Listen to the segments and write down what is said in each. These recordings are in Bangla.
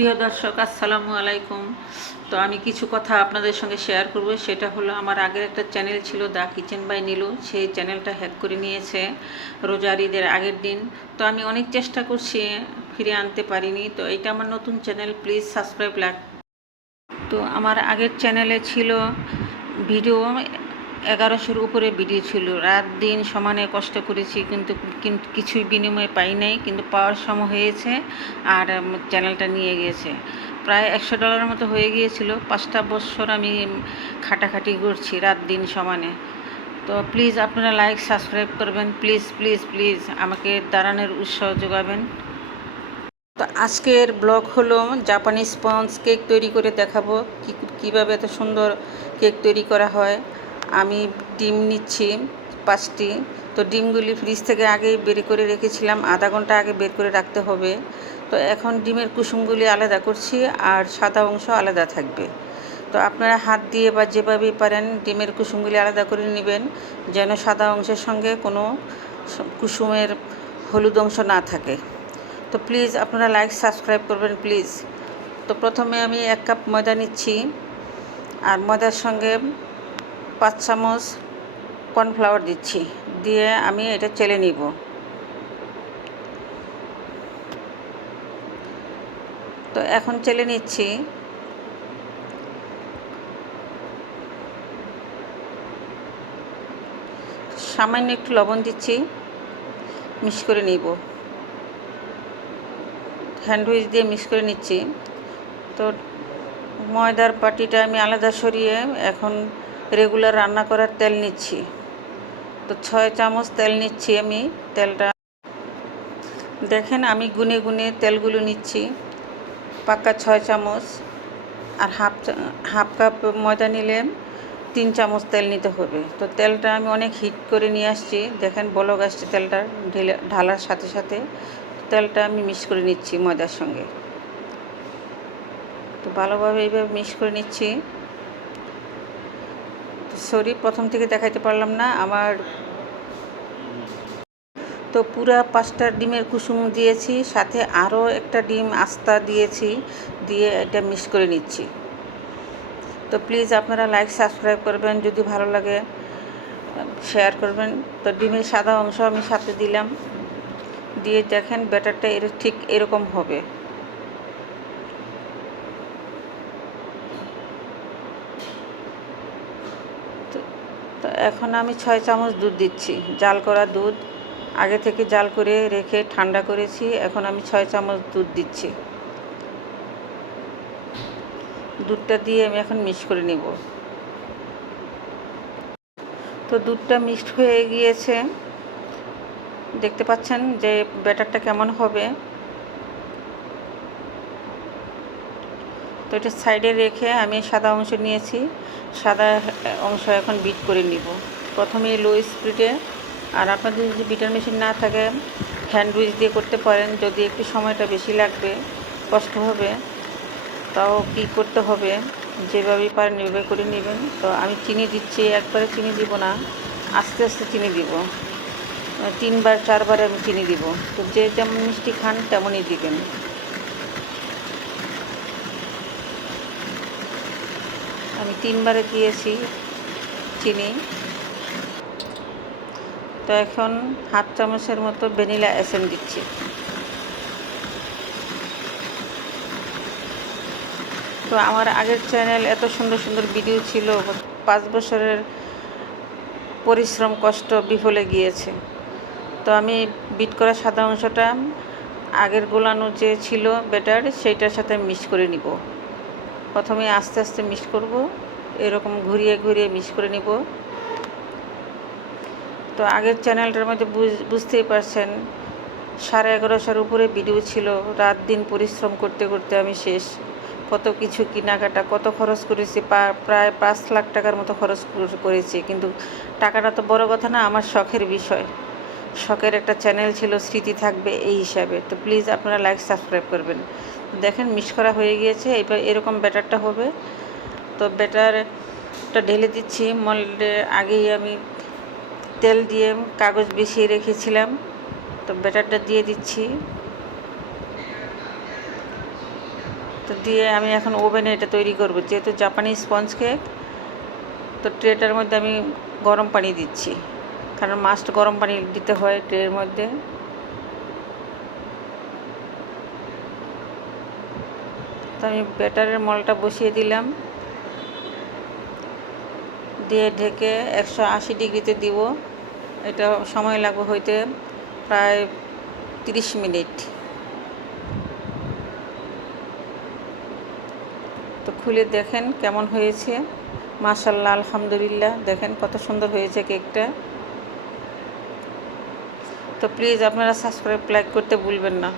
সুপ্রিয় দর্শক, আসসালামু আলাইকুম। তো আমি কিছু কথা আপনাদের সঙ্গে শেয়ার করব। সেটা হলো, আমার আগের একটা চ্যানেল ছিল দ্য কিচেন বাই নীলু। সেই চ্যানেলটা হ্যাক করে নিয়েছে রোজার ঈদের আগের দিন। তো আমি অনেক চেষ্টা করছি ফিরে আনতে পারিনি। তো এটা আমার নতুন চ্যানেল প্লিজ সাবস্ক্রাইব লাগ তো আমার আগের চ্যানেলে ছিল ভিডিও এগারোশোর উপরে ভিডিও ছিল। রাত দিন সমানে কষ্ট করেছি, কিন্তু কিছুই বিনিময়ে পাই নাই, কিন্তু পাওয়ার সময় হয়েছে আর চ্যানেলটা নিয়ে গিয়েছে। প্রায় একশো ডলারের মতো হয়ে গিয়েছিল। পাঁচটা বছর আমি খাটাখাটি করছি রাত দিন সমানে। তো প্লিজ আপনারা লাইক, সাবস্ক্রাইব করবেন। প্লিজ প্লিজ প্লিজ আমাকে দাঁড়ানোর উৎসাহ যোগাবেন। তো আজকের ব্লগ হলো জাপানি স্পঞ্জ কেক তৈরি করে দেখাবো। কী, কীভাবে এত সুন্দর কেক তৈরি করা হয়। আমি ডিম নিচ্ছি, পাঁচটি। তো ডিমগুলি ফ্রিজ থেকে আগেই বের করে রেখেছিলাম, আধা ঘণ্টা আগে বের করে রাখতে হবে। তো এখন ডিমের কুসুমগুলি আলাদা করছি আর সাদা অংশ আলাদা থাকবে। তো আপনারা হাত দিয়ে বা যেভাবেই পারেন ডিমের কুসুমগুলি আলাদা করে নেবেন, যেন সাদা অংশের সঙ্গে কোনো কুসুমের হলুদ অংশ না থাকে। তো প্লিজ আপনারা লাইক, সাবস্ক্রাইব করবেন প্লিজ। তো প্রথমে আমি এক কাপ ময়দা নিচ্ছি, আর ময়দার সঙ্গে পাঁচ চামচ কর্নফ্লাওয়ার দিচ্ছি, দিয়ে আমি এটা চেলে নিব। তো এখন চেলে নিচ্ছি। সামান্য একটু লবণ দিচ্ছি মিক্স করে নিব। হ্যান্ড হুইচ দিয়ে মিক্স করে নিচ্ছি। তো ময়দার পাটিটা আমি আলাদা সরিয়ে এখন রেগুলার রান্না করার তেল নিচ্ছি। তো ছয় চামচ তেল নিচ্ছি আমি, তেলটা। দেখেন আমি গুনে গুনে তেলগুলো নিচ্ছি পাক্কা ছয় চামচ আর হাফ হাফ কাপ ময়দা নিলে তিন চামচ তেল নিতে হবে। তো তেলটা আমি অনেক হিট করে নিয়ে আসছি, দেখেন বলক আসছে তেলটা ঢেলে, ঢালার সাথে সাথে। তেলটা আমি মিক্স করে নিচ্ছি ময়দার সঙ্গে। তো ভালোভাবে এইভাবে মিক্স করে নিচ্ছি। সরি, প্রথম থেকে দেখাইতে পারলাম না, আমার তো পুরা পাঁচটা ডিমের কুসুম দিয়েছি, সাথে আরও একটা ডিম আস্তা দিয়েছি, দিয়ে এটা মিক্স করে নিচ্ছি। তো প্লিজ আপনারা লাইক সাবস্ক্রাইব করবেন, যদি ভালো লাগে শেয়ার করবেন। তো ডিমের সাদা অংশ আমি সাথে দিলাম, দিয়ে দেখেন ব্যাটারটা এর ঠিক এরকম হবে। তো এখন আমি ছয় চামচ দুধ দিচ্ছি। জাল করা দুধ। আগে থেকে জাল করে রেখে ঠান্ডা করেছি। এখন আমি ছয় চামচ দুধ দিচ্ছি। দুধটা দিয়ে আমি এখন মিক্স করে নিব। তো দুধটা মিক্সড হয়ে গিয়েছে। দেখতে পাচ্ছেন যে ব্যাটারটা কেমন হবে। তো এটা সাইডে রেখে আমি সাদা অংশ নিয়েছি। সাদা অংশ এখন বিট করে নিব। প্রথমে লো স্পিডে। আর আপনাদের যদি বিটার মেশিন না থাকে, হ্যান্ড উইচ দিয়ে করতে পারেন। যদি একটু সময়টা বেশি লাগবে, কষ্ট হবে, তাও কী করতে হবে? যেভাবেই পারেন ওইভাবে করে নেবেন। তো আমি চিনি দিচ্ছি, একবারে চিনি দিব না, আস্তে আস্তে চিনি দিব। তিনবার, চারবারে আমি চিনি দিব। তো যে যেমন মিষ্টি খান, তেমনই দিবেন। আমি তিনবারে দিয়েছি চিনি। তো এখন হাফ চামচের মতো ভ্যানিলা এসেন দিচ্ছি। তো আমার আগের চ্যানেল এত সুন্দর সুন্দর ভিডিও ছিল, পাঁচ বছরের পরিশ্রম, কষ্ট বিফলে গিয়েছে। তো আমি বিট করা সাদা অংশটা আগের গোলানো যে ছিল বেটার সেইটার সাথে মিক্স করে নিব। প্রথমে আস্তে আস্তে মিক্স করব, এরকম ঘুরিয়ে ঘুরিয়ে মিক্স করে নিব। তো আগের চ্যানেলটার মধ্যে বুঝ- বুঝতেই পারছেন, সাড়ে এগারোশোর উপরে ভিডিও ছিল, রাত দিন পরিশ্রম করতে করতে আমি শেষ। কত কিছু কেনাকাটা, কত খরচ করেছি প্রায় পাঁচ লাখ টাকার মতো খরচ করেছি, কিন্তু টাকাটা তো বড় কথা না, আমার শখের বিষয়। শখের একটা চ্যানেল ছিল, স্মৃতি থাকবে এই হিসাবে। তো প্লিজ আপনারা লাইক সাবস্ক্রাইব করবেন। দেখেন মিস করা হয়ে গিয়েছে। এবার এরকম ব্যাটারটা হবে। তো ব্যাটারটা ঢেলে দিচ্ছি। মল্ডে আগেই আমি তেল দিয়ে কাগজ বিছিয়ে রেখেছিলাম। তো ব্যাটারটা দিয়ে দিচ্ছি। তো দিয়ে আমি এখন ওভেনে এটা তৈরি করব। যেহেতু জাপানি স্পঞ্জ কেক তো ট্রেটার মধ্যে আমি গরম পানি দিচ্ছি। কারণ মাছটা গরম পানি দিতে হয় ট্রের মধ্যে। তো আমি ব্যাটারের মলটা বসিয়ে দিলাম। দিয়ে ঢেকে একশো আশি ডিগ্রিতে দিব। এটা সময় লাগবে হইতে প্রায় তিরিশ মিনিট। তো খুলে দেখেন কেমন হয়েছে। মাশাল্লাহ, আলহামদুলিল্লাহ, দেখেন কত সুন্দর হয়েছে কেকটা। তো প্লিজ আপনারা সাবস্ক্রাইব লাইক করতে ভুলবেন না।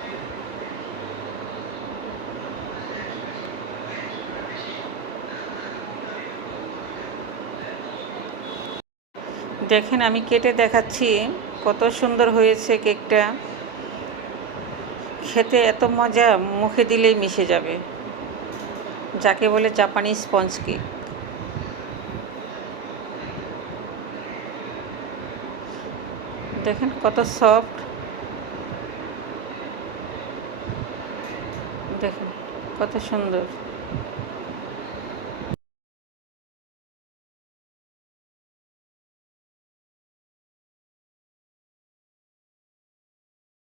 দেখেন, আমি কেটে দেখাচ্ছি কত সুন্দর হয়েছে কেকটা। খেতে এত মজা, মুখে দিলেই মিশে যাবে। যাকে বলে জাপানি স্পঞ্জ কেক দেখেন কত সফট। দেখেন কত সুন্দর।